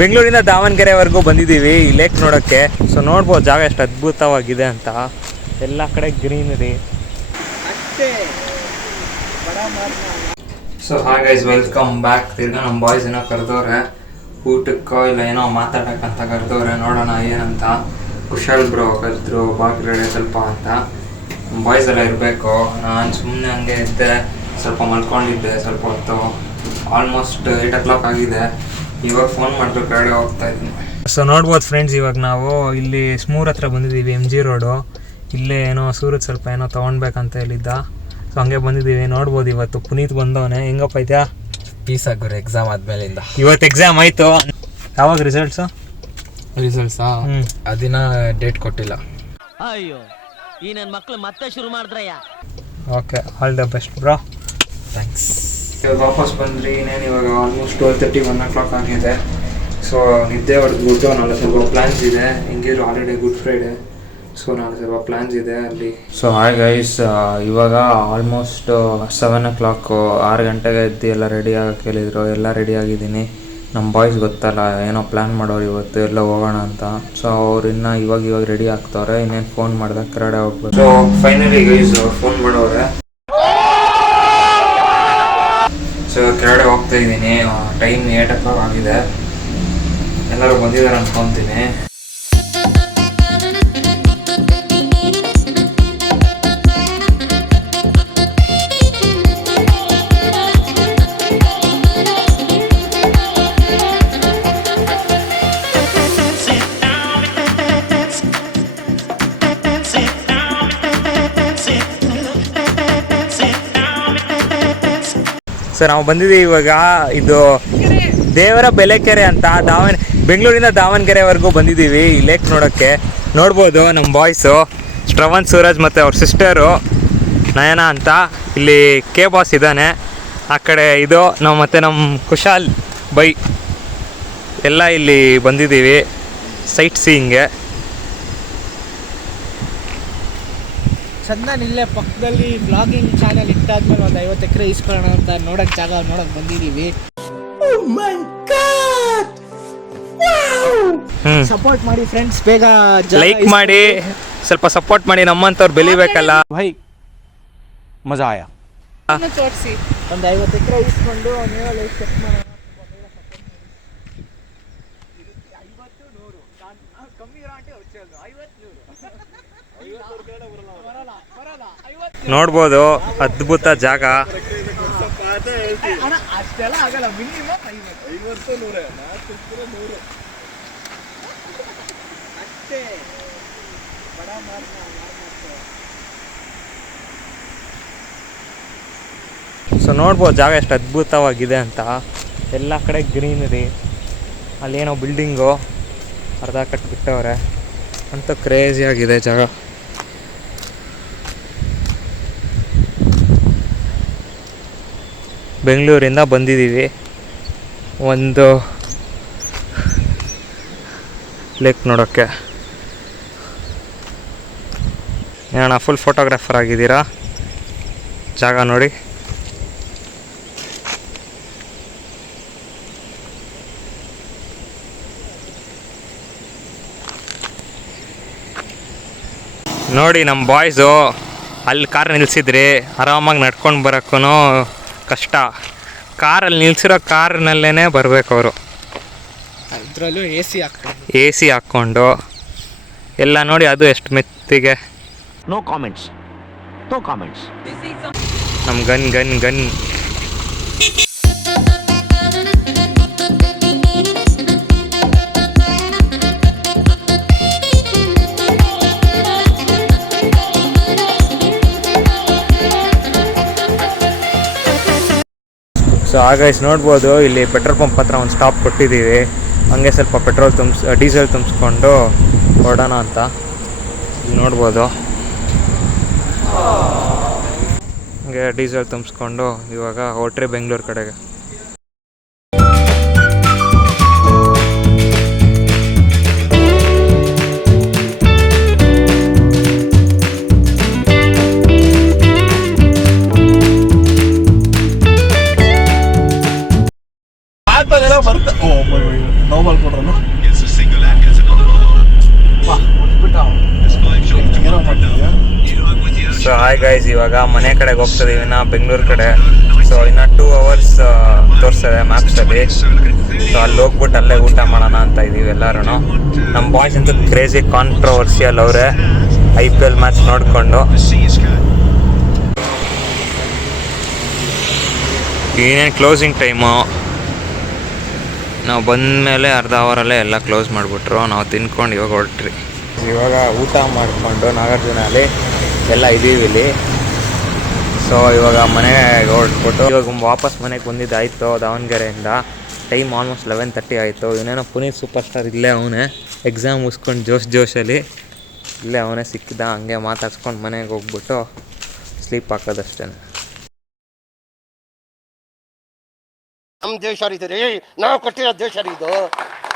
ಬೆಂಗಳೂರಿಂದ ದಾವಣಗೆರೆವರೆಗೂ ಬಂದಿದ್ದೀವಿ ಈ ಲೇಕ್ ನೋಡೋಕ್ಕೆ. ಸೊ ನೋಡ್ಬೋದು ಜಾಗ ಎಷ್ಟು ಅದ್ಭುತವಾಗಿದೆ ಅಂತ. ಎಲ್ಲ ಕಡೆ greenery. So hi guys, welcome back. ತಿರ್ಗಾ ನಮ್ಮ ಬಾಯ್ಸ್ ಏನೋ ಕರೆದವ್ರೆ ಊಟಕ್ಕೋ ಇಲ್ಲ ಏನೋ ಮಾತಾಡೋಕ್ಕಂತ ಕರೆದವ್ರೆ. ನೋಡೋಣ ಏನಂತ. ಕುಶಾಲ್ ಬ್ರೋ ಕರೆದ್ರು ಬಾಗಿಲು ಸ್ವಲ್ಪ ಅಂತ. ನಮ್ಮ ಬಾಯ್ಸ್ ಎಲ್ಲ ಇರಬೇಕು. ನಾನು ಸುಮ್ಮನೆ ಹಂಗೆ ಇದ್ದೆ, ಸ್ವಲ್ಪ ಮಲ್ಕೊಂಡಿದ್ದೆ ಸ್ವಲ್ಪ ಹೊತ್ತು. ಆಲ್ಮೋಸ್ಟ್ 8 o'clock ಆಗಿದೆ. ಇವಾಗ ಫೋನ್ ಮಾಡಿದ್ರು ಕಡೆ ಹೋಗ್ತಾ ಇದ್ದೀನಿ. ಸೊ ನೋಡ್ಬೋದು ಫ್ರೆಂಡ್ಸ್, ಇವಾಗ ನಾವು ಇಲ್ಲಿ ಸ್ಮೂರ್ ಹತ್ರ ಬಂದಿದ್ದೀವಿ, MG ರೋಡು. ಇಲ್ಲೇ ಏನೋ ಸೂರತ್ ಸ್ವಲ್ಪ ಏನೋ ತೊಗೊಳ್ಬೇಕಂತ ಹೇಳಿದ್ದ. ಸೊ ಹಂಗೆ ಬಂದಿದ್ದೀವಿ. ನೋಡ್ಬೋದು ಇವತ್ತು ಪುನೀತ್ ಬಂದವನೆ. ಹೆಂಗಪ್ಪ ಐತ್ಯಾ? Piece ಆಗೋರು exam ಆದ್ಮೇಲಿಂದ. ಇವತ್ತು ಎಕ್ಸಾಮ್ ಆಯಿತು. ಯಾವಾಗ ರಿಸಲ್ಟ್ಸಾ? ಅದಿನ ಡೇಟ್ ಕೊಟ್ಟಿಲ್ಲ. ಅಯ್ಯೋ, ಈ ನನ್ನ ಮಕ್ಳು ಮತ್ತೆ ಶುರು ಮಾಡಿದ್ರಯ್ಯ. Okay, all the best bro. Thanks. ಇವಾಗ ವಾಪಸ್ ಬಂದ್ರಿ. ಇನ್ನೇನು ಇವಾಗ ಆಲ್ಮೋಸ್ಟ್ 12:30 1 o'clock ಆಗಿದೆ. ಸೊ ನಿದ್ದೆ ಹೊಡೆದ್ಬಿಟ್ಟು ನಾಳೆ ಸ್ವಲ್ಪ ಪ್ಲ್ಯಾನ್ಸ್ ಇದೆ. ಹಿಂಗಿದ್ರು ಹಾಲಿಡೇ ಗುಡ್ ಫ್ರೈಡೇ. ಸೊ ನಾಳೆ ಸ್ವಲ್ಪ ಪ್ಲ್ಯಾನ್ಸ್ ಇದೆ ಅಲ್ಲಿ. ಸೊ ಹಾಯ್ ಗೈಸ್, ಇವಾಗ ಆಲ್ಮೋಸ್ಟ್ 7 o'clock. 6 ಗಂಟೆಗೆ ಎದ್ದು ಎಲ್ಲ ರೆಡಿ ಆಗೋಕ್ಕೆ ಹೇಳಿದ್ರು. ಎಲ್ಲ ರೆಡಿ ಆಗಿದ್ದೀನಿ. ನಮ್ಮ ಬಾಯ್ಸ್ ಗೊತ್ತಲ್ಲ ಏನೋ ಪ್ಲ್ಯಾನ್ ಮಾಡೋರು ಇವತ್ತು ಎಲ್ಲ ಹೋಗೋಣ ಅಂತ. ಸೊ ಅವ್ರು ಇನ್ನೂ ಇವಾಗ ರೆಡಿ ಆಗ್ತವ್ರೆ. ಇನ್ನೇನು ಫೋನ್ ಮಾಡಿದಾಗ ಕರಡೆ ಹೋಗ್ಬೇಕು. ಸೊ ಫೈನಲಿ ಗೈಸ್ ಫೋನ್ ಮಾಡೋರೆ. ಸೊ ಕೆಳಗಡೆ ಹೋಗ್ತಾ ಇದ್ದೀನಿ. ಟೈಮ್ 8 o'clock ಆಗಿದೆ. ಎಲ್ಲರೂ ಬಂದಿದ್ದಾರೆ ಅನ್ಕೊತೀನಿ. ಸೊ ನಾವು ಬಂದಿದ್ದೀವಿ ಇವಾಗ. ಇದು ದೇವರ ಬೆಲೆಕೆರೆ ಅಂತ. ಬೆಂಗಳೂರಿಂದ ದಾವಣಗೆರೆವರೆಗೂ ಬಂದಿದ್ದೀವಿ ಈ ಲೇಕ್ ನೋಡೋಕ್ಕೆ. ನೋಡ್ಬೋದು ನಮ್ಮ ಬಾಯ್ಸು ಶ್ರವಣ್, ಸೂರಜ್ ಮತ್ತು ಅವ್ರ ಸಿಸ್ಟರು ನಯನ ಅಂತ. ಇಲ್ಲಿ ಕೆ ಬಾಸ್ ಇದ್ದಾನೆ. ಆ ಕಡೆ ಇದು ನಾವು ಮತ್ತು ನಮ್ಮ ಕುಶಾಲ್ ಬೈ ಎಲ್ಲ ಇಲ್ಲಿ ಬಂದಿದ್ದೀವಿ ಸೈಟ್ ಸೀಯಿಂಗ್ಗೆ. ಚಂದನ್ ಇಲ್ಲೇ ಪಕ್ಕದಲ್ಲಿ ಬ್ಲಾಗಿಂಗ್ ಚಾನೆಲ್ ಇಟ್ಟಾದ್ಮೇಲೆ ಒಂದು 50 ಎಕರೆ ಇಸ್ಕೊಳ್ಳೋಣ ಅಂತ ನೋಡಕ್ ಜಾಗ ನೋಡಕ್ ಬಂದಿದೀವಿ. ಸಪೋರ್ಟ್ ಮಾಡಿ ಫ್ರೆಂಡ್ಸ್, ಬೇಗ ಲೈಕ್ ಮಾಡಿ, ಸ್ವಲ್ಪ ಸಪೋರ್ಟ್ ಮಾಡಿ. ನಮ್ಮಂತವ್ರು ಬೆಳಿಬೇಕಲ್ಲ ಭೈ, ಮಜಾ ಆಯಾ. ತೋರಿಸಿ ಒಂದು 50 ಎಕರೆ ಇಸ್ಕೊಂಡು ನೀವೇ ಲೈಕ್ ಚೆಕ್ ಮಾಡೋಣ. ನೋಡ್ಬೋದು ಅದ್ಭುತ ಜಾಗ. ಅಷ್ಟೆಲ್ಲ ಆಗಲ್ಲ, ಮಿನಿಮಮ್ 50 100 ಅಷ್ಟೇ. ಸೊ ನೋಡ್ಬೋದು ಜಾಗ ಎಷ್ಟು ಅದ್ಭುತವಾಗಿದೆ ಅಂತ. ಎಲ್ಲ ಕಡೆ ಗ್ರೀನರಿ. ಅಲ್ಲೇನೋ ಬಿಲ್ಡಿಂಗು ಅರ್ಧ ಕಟ್ಬಿಟ್ಟವ್ರೆ ಅಂತ. ಕ್ರೇಜಿಯಾಗಿದೆ ಜಾಗ. ಬೆಂಗಳೂರಿಂದ ಬಂದಿದ್ದೀವಿ ಒಂದು ಲೇಕ್ ನೋಡೋಕ್ಕೆ. ಏನಣ್ಣ ಫುಲ್ ಫೋಟೋಗ್ರಾಫರ್ ಆಗಿದ್ದೀರಾ? ಜಾಗ ನೋಡಿ. ನೋಡಿ ನಮ್ಮ ಬಾಯ್ಸು ಅಲ್ಲಿ ಕಾರ್ ನಿಲ್ಲಿಸಿದ್ರಿ. ಆರಾಮಾಗಿ ನಡ್ಕೊಂಡು ಬರೋಕ್ಕೂ ಕಷ್ಟ. ಕಾರಲ್ಲಿ ನಿಲ್ಸಿರೋ ಕಾರ್ನಲ್ಲೇ ಬರಬೇಕು ಅವರು. ಅದರಲ್ಲೂ ಎ ಸಿ ಹಾಕ್ಕೊಂಡು ಎಲ್ಲ ನೋಡಿ. ಅದು ಎಷ್ಟು ಮೆತ್ತಿಗೆ. No comments. ನಮ್ಮ ಗನ್ ಸೊ ಆಗೈಸ್ ನೋಡ್ಬೋದು ಇಲ್ಲಿ ಪೆಟ್ರೋಲ್ ಪಂಪ್ ಹತ್ರ ಒಂದು ಸ್ಟಾಪ್ ಕೊಟ್ಟಿದ್ದೀವಿ. ಹಂಗೆ ಸ್ವಲ್ಪ ಡೀಸೆಲ್ ತುಂಬಿಸ್ಕೊಂಡು ಹೊರಡೋಣ ಅಂತ. ಇಲ್ಲಿ ನೋಡ್ಬೋದು ಹಂಗೆ ಡೀಸೆಲ್ ತುಂಬಿಸ್ಕೊಂಡು ಇವಾಗ ಹೊರಟ್ರೆ ಬೆಂಗಳೂರು ಕಡೆಗೆ. ಬರುತ್ತೆ. ನೋಬಲ್ ಕೊಡ್ರನು ಸೊ ಹಾಯ್ ಗೈಸ್, ಇವಾಗ ಮನೆ ಕಡೆಗೆ ಹೋಗ್ತಿದ್ದೀವಿ ನಾ ಬೆಂಗಳೂರು ಕಡೆ. ಸೊ ಇನ್ನು 2 hours ತೋರಿಸ್ತದೆ ಮ್ಯಾಪ್ಸಲ್ಲಿ. ಸೊ ಅಲ್ಲಿ ಹೋಗ್ಬಿಟ್ಟು ಅಲ್ಲೇ ಊಟ ಮಾಡೋಣ ಅಂತ ಇದ್ದೀವಿ ಎಲ್ಲರೂ. ನಮ್ಮ ಬಾಯ್ಸ್ ಅಂತೂ ಕ್ರೇಜಿ ಕಾಂಟ್ರವರ್ಸಿಯಲ್ ಅವರೇ IPL ಮ್ಯಾಚ್ ನೋಡಿಕೊಂಡು. ಏನೇನು ಕ್ಲೋಸಿಂಗ್ ಟೈಮು, ನಾವು ಬಂದಮೇಲೆ ಅರ್ಧ ಅವರಲ್ಲೇ ಎಲ್ಲ ಕ್ಲೋಸ್ ಮಾಡಿಬಿಟ್ರು. ನಾವು ತಿನ್ಕೊಂಡು ಇವಾಗ ಹೊರಟ್ರಿ. ಇವಾಗ ಊಟ ಮಾಡಿಕೊಂಡು ನಾಗಾರ್ಜುನಲ್ಲಿ ಎಲ್ಲ ಇದ್ದೀವಿ ಇಲ್ಲಿ. ಸೊ ಇವಾಗ ಮನೆಗೆ ಹೊರಟ್ಬಿಟ್ಟು ಇವಾಗ ವಾಪಸ್ ಮನೆಗೆ ಬಂದಿದ್ದಾಯಿತು ದಾವಣಗೆರೆಯಿಂದ. ಟೈಮ್ ಆಲ್ಮೋಸ್ಟ್ 11:30 ಆಯಿತು. ಇವನೇನೋ ಪುನೀತ್ ಸೂಪರ್ ಸ್ಟಾರ್ ಇಲ್ಲೇ ಅವನೇ ಎಕ್ಸಾಮ್ ಮುಗಿಸ್ಕೊಂಡು ಜೋಶಲ್ಲಿ ಇಲ್ಲೇ ಅವನೇ ಸಿಕ್ಕಿದ. ಹಂಗೆ ಮಾತಾಡ್ಸ್ಕೊಂಡು ಮನೆಗೆ ಹೋಗ್ಬಿಟ್ಟು ಸ್ಲೀಪ್ ಹಾಕೋದಷ್ಟೇ. ನಮ್ಮ ದೇಶ ರೀ ನಾವು ಕಟ್ಟಿರೋ ದೇಶ ಇದು.